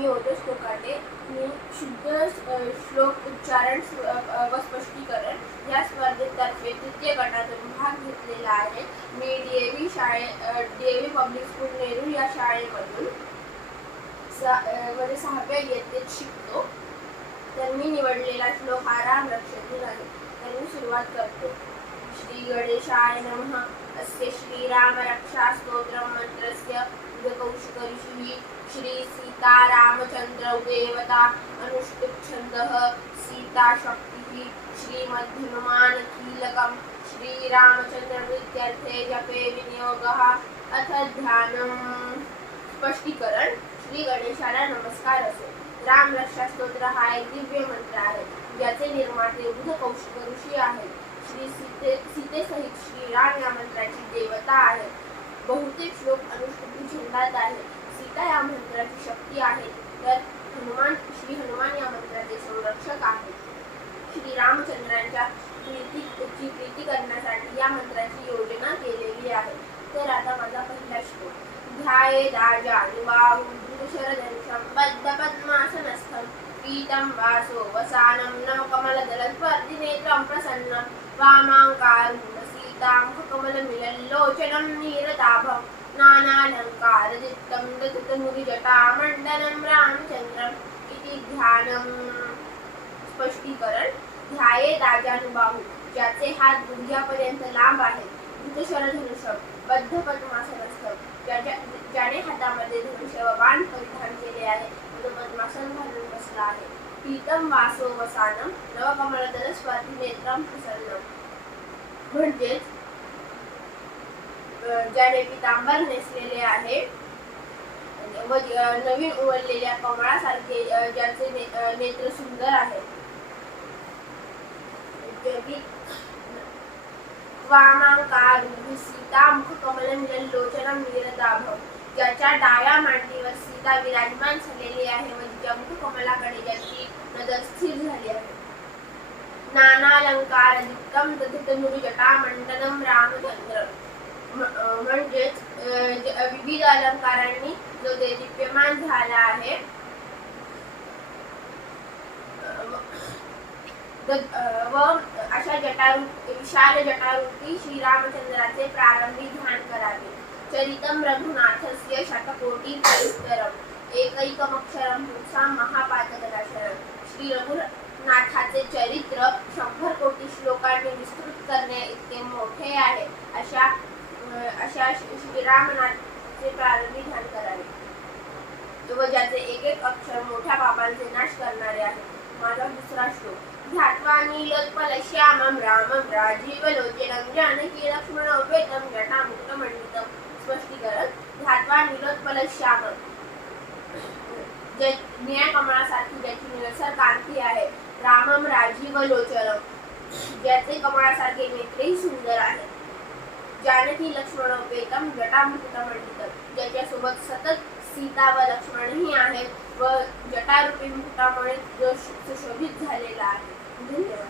मी oats Kokate मी शुद्ध श्लोक उच्चारण व स्पष्टीकरण या स्पर्धेतर्फे तृतीय गटातून भाग घेतलेला आहे. मी डी ए व्ही शाळे D A V public school Nehru या शाळेमधून सा सहाव्या इयत्तेत शिकतो. तर मी निवडलेला श्लोक आराम राम रक्षेतून आहे तर मी सुरुवात करतो. श्री गणेशाय नम. अस्य श्रीराम रक्षा स्तोत्र मंत्रस्य श्री सीता रामचंद्र देवता अनुष्टुप छन्दः सीता शक्तिः श्रीमद्हनुमान कीलकं श्रीरामचंद्रमृत्यर्थे जपे विनियोगः अथ ध्यानम्। स्पष्टीकरण श्री गणेशाला नमस्कार असे राम रक्षा स्तोत्र हा एक दिव्य मंत्र आहे ज्याचे निर्माते बुध कौशिक ऋषी आहेत। श्री सीते सीतेसहित श्रीराम या मंत्राची देवता आहे. बहुतेक श्लोक अनुष्टुपी छंदात आहे सीता या मंत्राची शक्ती आहे. तर हनुमान श्री हनुमान या मंत्राचे संरक्षक आहे श्री रामचंद्रांच्या प्रीतीची प्रीती करण्यासाठी या मंत्राची योजना केलेली आहे. तर आता माझा पहिला श्लोक. ध्याये बद्ध पद्मासनस्थम पीतं वासो वसानं नवकमलदलस्पर्धिनेत्रं प्रसन्नं। वामाङ्कारुण्य सीताङ्ककमलमिलल्लोचनं नीरताभं नानालङ्कारदित्तं दधुतमुदिजटामण्डलं रामचन्द्रम् इति ध्यानं स्पष्टीकरण ध्याये दाजानुबाहू ज्याचे हात गुडघ्यापर्यंत लांब आहेत धृतशरधनुष्य बद्ध पद्मासनस्थ ज्याच्या ज्याने हातामध्ये धनुष्य व बाण परिधान केले आहे तो पद्मासन घालून बसला आहे. पीतम वासोवसानम नवकमलदल स्पर्धी नेत्रम प्रसन्नम. म्हणजेच ज्याने पितांबर नेसलेले आहे व नवीन उमललेल्या कमळासारखे ज्याचे नेत्र सुंदर आहे. जगी वामांकारुः सीता मुखकमलं लोचनं नीरदाभं ज्याच्या डाव्या मांडीवर सीता विराजमान झालेली आहे व तिच्या मुखकमलाकडे ज्याची नजर स्थिर झाली आहे. नाना अलंकार अधिकम जटा मंडनम रामचंद्र म्हणजेच विविध अलंकारांनी जो ते दिप्यमान झाला आहे. व अशा जटारू विशाल जटारूपी श्रीरामचंद्राचे प्रारंभी ध्यान करावे. चरितम रघुनाथस्य शतकोटी परिस्तरम एकैकमक्षरम पुंसा महापातकदाशरम श्री रघुनाथाचे चरित्र शंभर कोटी श्लोकांनी विस्तृत करणे इतके मोठे आहे अशा अशा श्रीरामनाथचे प्रारंभी ध्यान करावे. व ज्याचे एक एक अक्षर मोठ्या पापांचे नाश करणारे आहे माझा दुसरा श्लोक ध्यात्वानीलोत्पलश्यामं रामं राजीवलोचनं जानकी लक्ष्मणोपेतं जटामुक्तमण्डितम् ध्यात्वा नीलोत्पलश्यामं जे निळ्या कमळासारखी ज्याची निळसर कांती आहे रामम राजीवलोचनं ज्याचे कमळासारखे नेत्रही सुंदर आहे. जानकी लक्ष्मण वेदम लक्ष्मणोपेतं जटामुकुटमण्डितं ज्याच्यासोबत सतत सीता व लक्ष्मणही आहेत व जटारूपी मुकुटामुळे जो सुशोभित झालेला आहे. धन्यवाद.